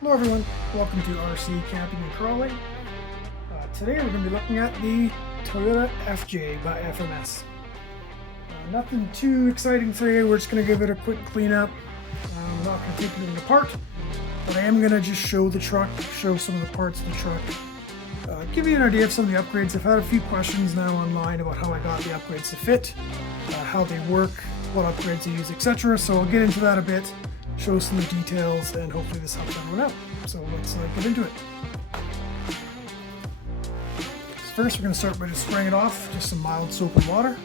Hello everyone, welcome to RC Camping and Crawling. Today we're going to be looking at the Toyota FJ by FMS. Nothing too exciting today, we're just going to give it a quick cleanup. I'm not going to take anything apart, but I am going to just show the truck, show some of the parts of the truck, give you an idea of some of the upgrades. I've had a few questions now online about how I got the upgrades to fit, how they work, what upgrades I use, etc. So I'll get into that a bit, show some of the details, and hopefully this helps everyone out. So let's get into it. So first we're going to start by just spraying it off, just some mild soap and water.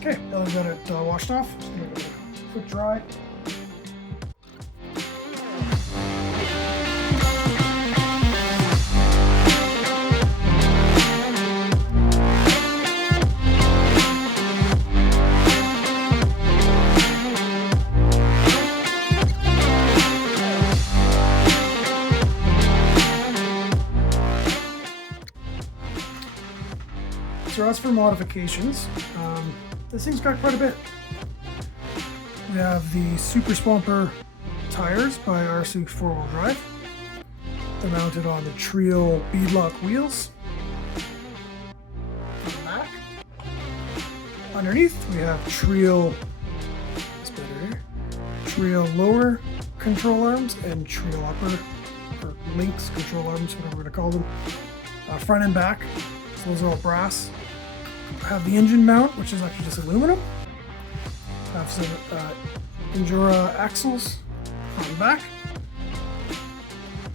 Okay, now that we've got it washed off, just going to go quick dry. So as for modifications, this thing's got quite a bit. We have the Super Swamper tires by RC 4-wheel drive. They're mounted on the Treal beadlock wheels. On the back. Underneath we have Treal lower control arms and Treal upper, or links control arms, whatever we're going to call them. Front and back, so those are all brass. Have the engine mount, which is actually just aluminum. Have some Injora axles front and back.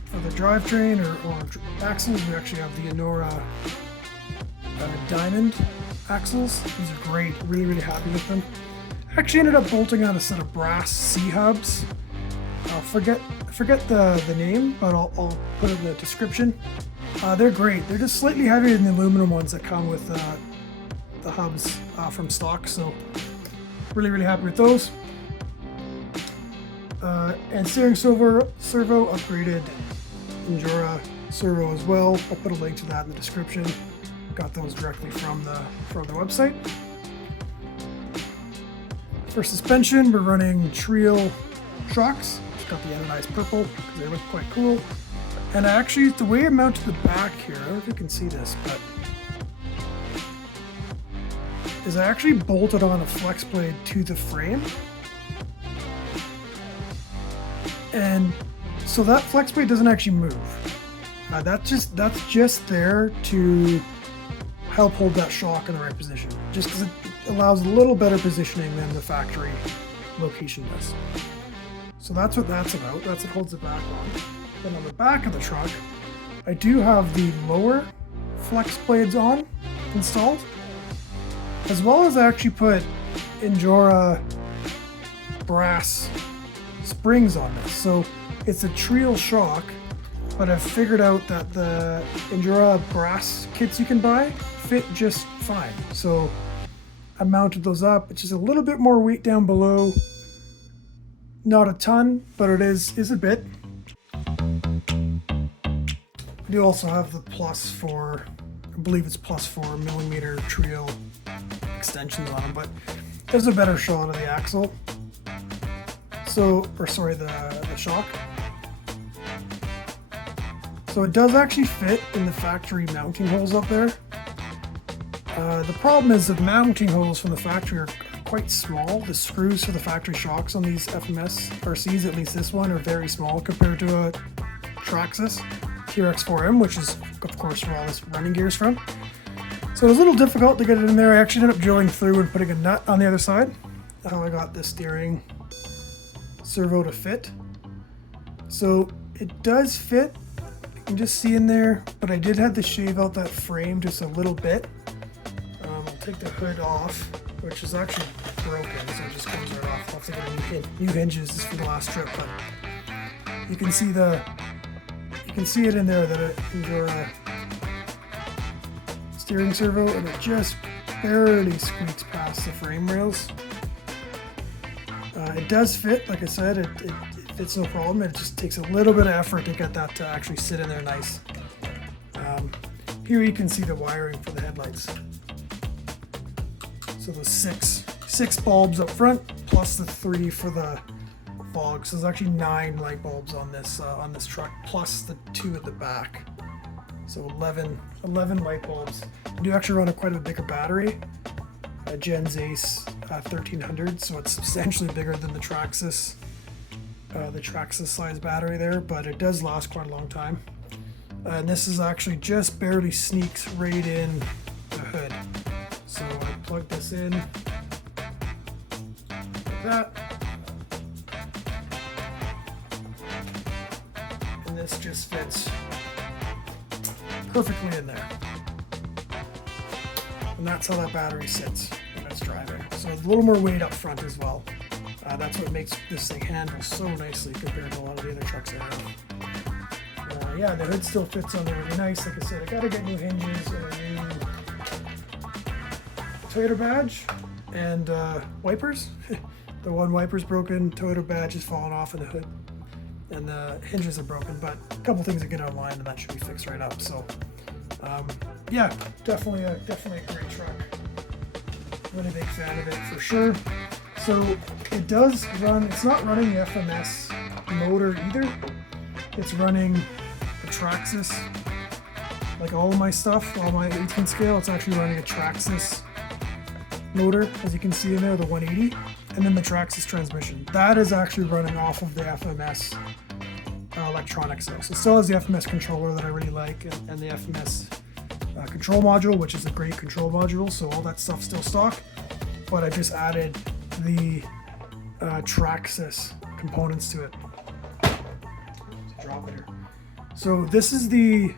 For the drivetrain or axles, we actually have the Injora diamond axles. These are great, really happy with them. Actually ended up bolting on a set of brass C-hubs. I'll forget the name, but I'll put it in the description. They're great. They're just slightly heavier than the aluminum ones that come with the hubs from stock, so really happy with those. And steering servo upgraded Injora Servo as well. I'll put a link to that in the description. Got those directly from the website. For suspension, we're running Treal Shocks. Just got the anodized purple because they look quite cool. And actually, the way I mounted the back here, I don't know if you can see this, but is I actually bolted on a flex blade to the frame. And so that flex blade doesn't actually move. That's just there to help hold that shock in the right position, just because it allows a little better positioning than the factory location does. So that's what that's about. That's what holds it back on. Then on the back of the truck, I do have the lower flex blades on installed, as well as I actually put Injora brass springs on this. So it's a Treal shock, but I've figured out that the Injora brass kits you can buy fit just fine. So I mounted those up. It's just a little bit more weight down below. Not a ton, but it is a bit. I do also have the I believe it's +4 millimeter Treal extensions on them, but there's a better shot of the axle. The shock. So it does actually fit in the factory mounting holes up there. The problem is the mounting holes from the factory are quite small. The screws for the factory shocks on these FMS RCs, at least this one, are very small compared to a Traxxas TRX4M, which is of course where all this running gear is from. So it was a little difficult to get it in there. I actually ended up drilling through and putting a nut on the other side. That's how I got the steering servo to fit. So it does fit. You can just see in there, but I did have to shave out that frame just a little bit. I'll take the hood off, which is actually broken, so it just comes right off. I'll have to get new hinges. This is for the last trip, but you can see it in there that it Injora steering servo, and it just barely squeaks past the frame rails. It does fit, like I said, it fits no problem. It just takes a little bit of effort to get that to actually sit in there nice. Here you can see the wiring for the headlights. So those six bulbs up front plus the 3 for the fog. So there's actually 9 light bulbs on this truck plus the 2 at the back. So 11 light bulbs. I do actually run quite a bigger battery, a Gens Ace 1300, so it's substantially bigger than the Traxxas size battery there, but it does last quite a long time. And this is actually just barely sneaks right in the hood. So I plug this in like that. And this just fits perfectly in there. And that's how that battery sits when it's driving. So a little more weight up front as well. That's what makes this thing handle so nicely compared to a lot of the other trucks I have. Yeah, the hood still fits on there really nice. Like I said, I gotta get new hinges and a new Toyota badge and wipers. The one wiper's broken, Toyota badge is falling off in the hood, and the hinges are broken, but a couple things to get online and that should be fixed right up. So yeah, definitely a great truck. Really big fan of it for sure. So it does run, it's not running the FMS motor either. It's running a Traxxas, like all of my stuff, all my 18 scale, it's actually running a Traxxas motor, as you can see in there, the 180, and then the Traxxas transmission. That is actually running off of the FMS electronics though. So it still has the FMS controller that I really like, and the FMS control module, which is a great control module, so all that stuff's still stock, but I just added the Traxxas components to it. Drop it here. So this is the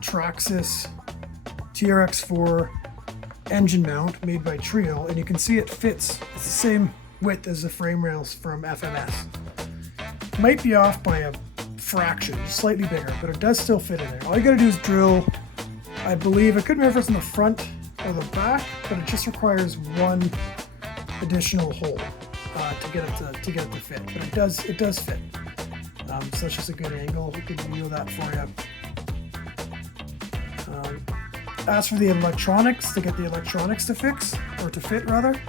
Traxxas TRX4 engine mount made by Treal, and you can see it fits. It's the same width as the frame rails from FMS. Might be off by a fraction, slightly bigger, but it does still fit in there. All you gotta do is drill, I believe, I couldn't remember if it's in the front or the back, but it just requires one additional hole to get it to fit. But it does fit. So that's just a good angle. We could view that for you. As for the electronics, to get the electronics to fix, or to fit rather,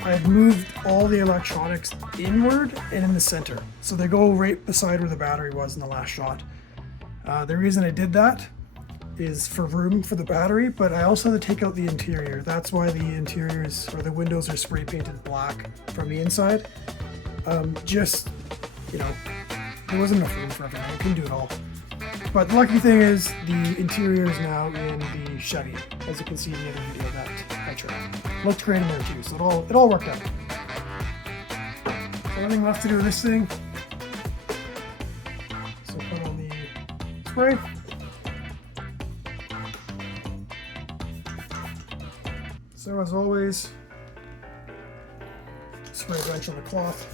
I've moved all the electronics inward and in the center. So they go right beside where the battery was in the last shot. The reason I did that is for room for the battery, but I also had to take out the interior. That's why the interiors or the windows are spray painted black from the inside. Just, you know, there wasn't enough room for everything. I couldn't do it all. But the lucky thing is the interior is now in the Chevy, as you can see in the other video that I tried. Looked great in there too, so it all worked out. So nothing left to do with this thing. So put on the spray. So as always, spray a bunch on the cloth.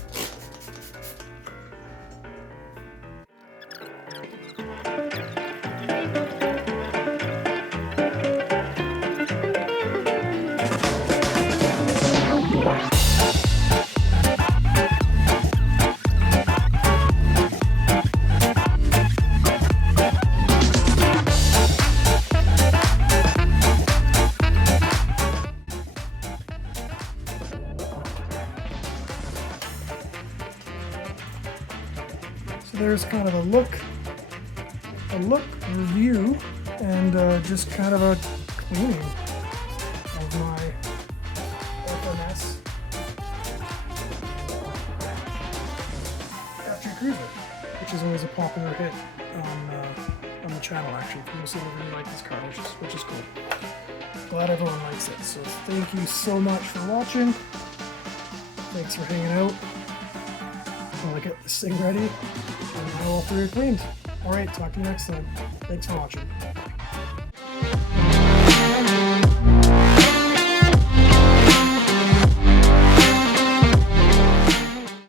There's kind of a look review and just kind of a cleaning of my FMS factory cruiser, which is always a popular hit on the channel. Actually, people seem to really like this car, which is cool. Glad everyone likes it. So thank you so much for watching. Thanks for hanging out. I'm gonna get this thing ready. And now all 3 are cleaned. Alright, talk to you next time. Thanks for watching.